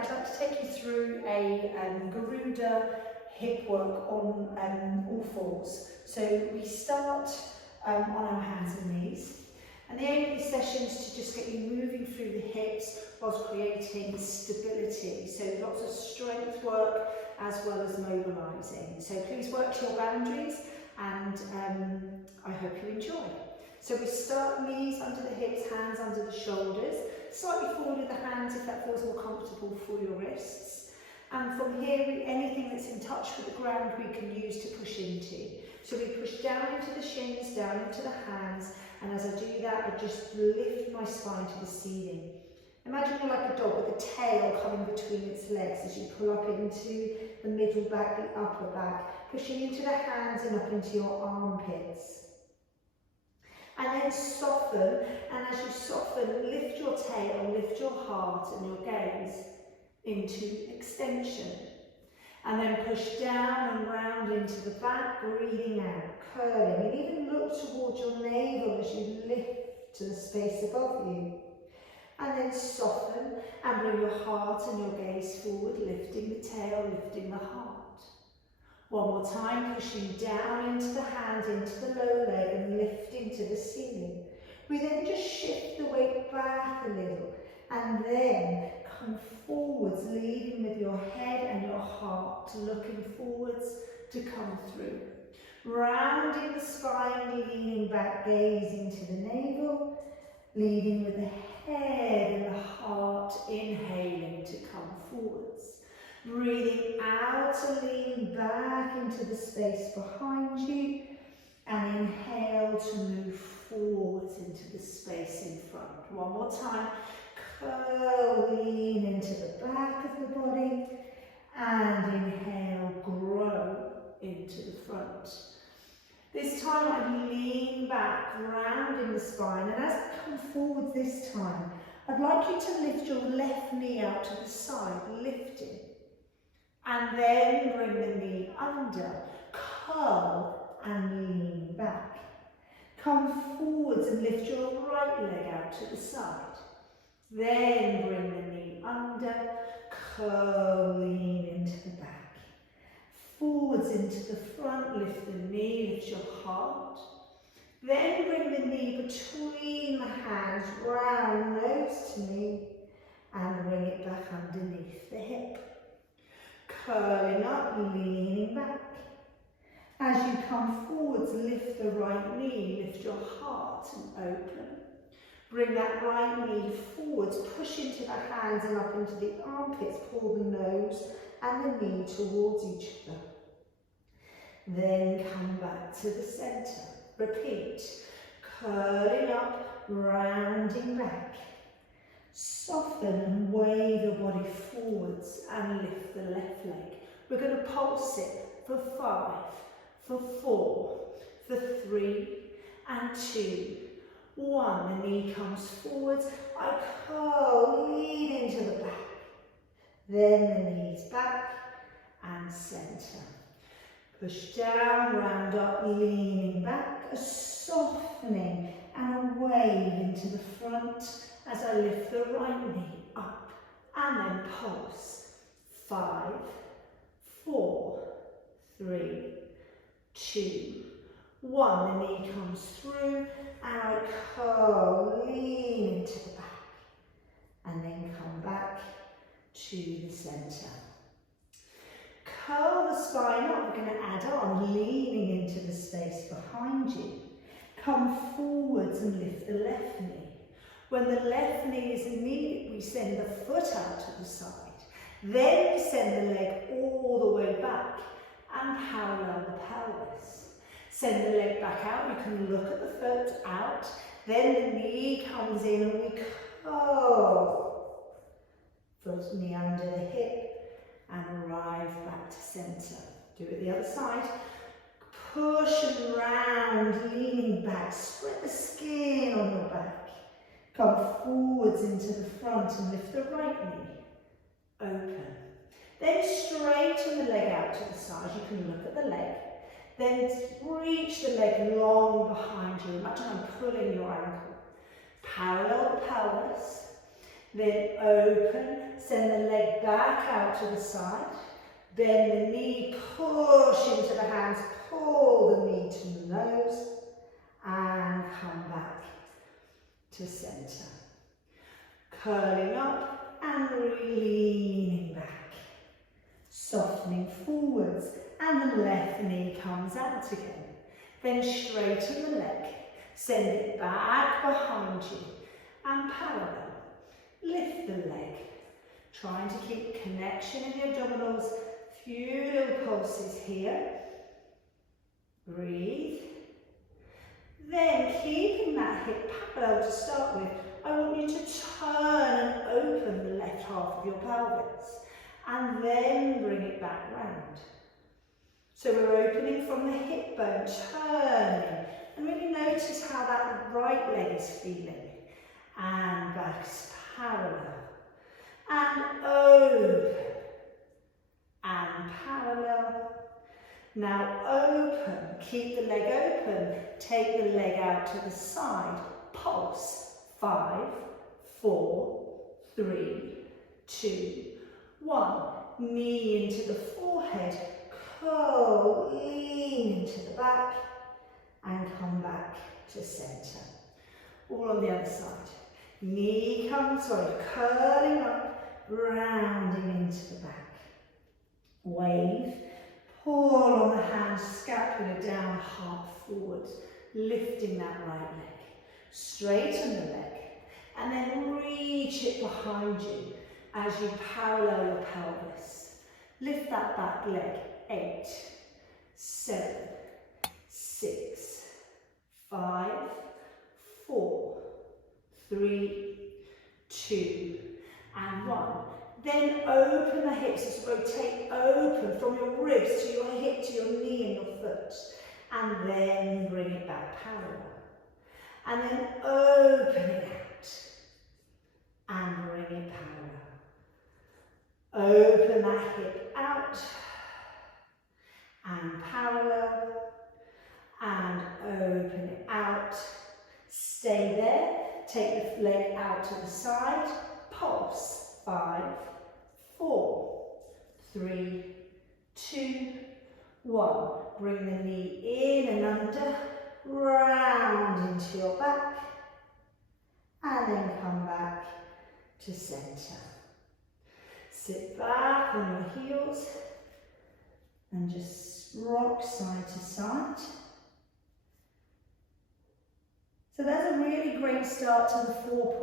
I'd like to take you through a Garuda hip work on all fours. So we start on our hands and knees. And the aim of these sessions is to just get you moving through the hips whilst creating stability. So lots of strength work as well as mobilising. So please work to your boundaries and I hope you enjoy. So we start knees under the hips, hands under the shoulders, slightly forward with the hands if that feels more comfortable for your wrists. And from here, anything that's in touch with the ground we can use to push into. So we push down into the shins, down into the hands, and as I do that, I just lift my spine to the ceiling. Imagine you're like a dog with a tail coming between its legs as you pull up into the middle back, the upper back, pushing into the hands and up into your armpits. And then soften, and as you soften, lift your tail, lift your heart and your gaze into extension. And then push down and round into the back, breathing out, curling, and even look towards your navel as you lift to the space above you. And then soften and bring your heart and your gaze forward, lifting the tail, lifting the heart. One more time, pushing down into the hand, into the lower leg and lifting to the ceiling. We then just shift the weight back a little and then come forwards, leading with your head and your heart, looking forwards to come through. Rounding the spine, leaning back, gazing to the navel, leading with the head and the heart, inhaling to come forwards. Breathing out and leaning back into the space behind you, and inhale to move forwards into the space in front. One more time. Curl, lean into the back of the body, and inhale, grow into the front. This time I lean back, rounding the spine, and as I come forward this time, I'd like you to lift your left knee out to the side, lifting, and then bring the knee under, curl and lean back. Come forwards and lift your right leg out to the side. Then bring the knee under, curl, lean into the back. Forwards into the front, lift the knee, lift your heart. Then bring the knee between the hands, round nose to knee, and bring it back underneath the hip. Curling up, leaning back. As you come forwards, lift the right knee, lift your heart and open. Bring that right knee forwards, push into the hands and up into the armpits, pull the nose and the knee towards each other. Then come back to the centre. Repeat. Curling up, rounding back. Soften and wave your body forwards and lift the left leg. We're going to pulse it for 5, for 4, for 3 and 2. 1, the knee comes forwards, I curl, lean into the back. Then the knees back and centre. Push down, round up, leaning back, a softening and a wave into the front as I lift the right knee up and then pulse. 5, 4, 3, 2, 1, the knee comes through and I curl, lean into the back and then come back to the centre. Curl the spine up, we're going to add on, leaning into the space behind you. Come forwards and lift the left knee. When the left knee is needed, we send the foot out to the side. Then we send the leg all the way back and parallel the pelvis. Send the leg back out, you can look at the foot out, then the knee comes in and we curl. Foot, knee under the hip and arrive back to centre. Do it the other side. Push and round, leaning back, spread the skin on your back. Come forwards into the front and lift the right knee. Open. Then straighten the leg out to the side, you can look at the leg. Then reach the leg long behind you. Imagine I'm pulling your ankle. Parallel the pelvis. Then open, send the leg leg back out to the side. Bend the knee, push into the hands, pull the knee to the nose, and come back to centre. Curling up and leaning back. Softening forwards, and the left knee comes out again. Then straighten the leg, send it back behind you, and parallel. Lift the leg, trying to keep connection in the abdominals. Few little pulses here. Breathe. Then, keeping that hip parallel to start with, I want you to turn and open the left half of your pelvis, and then bring it back round. So we're opening from the hip bone, turning, and really notice how that right leg is feeling. And back parallel, and open, and parallel. Now open, keep the leg open, take the leg out to the side, pulse, 5, 4, 3, 2, 1. Knee into the forehead, curl, lean into the back, and come back to centre. All on the other side. Knee comes, curling up, rounding into the back. Wave, pull on the hands, scapula down, heart forwards, lifting that right leg. Straighten the leg, and then reach it behind you as you parallel your pelvis. Lift that back leg. 8, 7, 6, 5, 4, 3, 2, and 1. Then open the hips, just rotate open from your ribs to your hip, to your knee and your foot. And then bring it back parallel. And then open it out. And bring it parallel. Open that hip out. And parallel. And open it out. Stay there. Take the leg out to the side. Pulse. 5, 4, 3, 2, 1. Bring the knee in and under, round into your back, and then come back to centre. Sit back on your heels and just rock side to side. So that's a really great start to the 4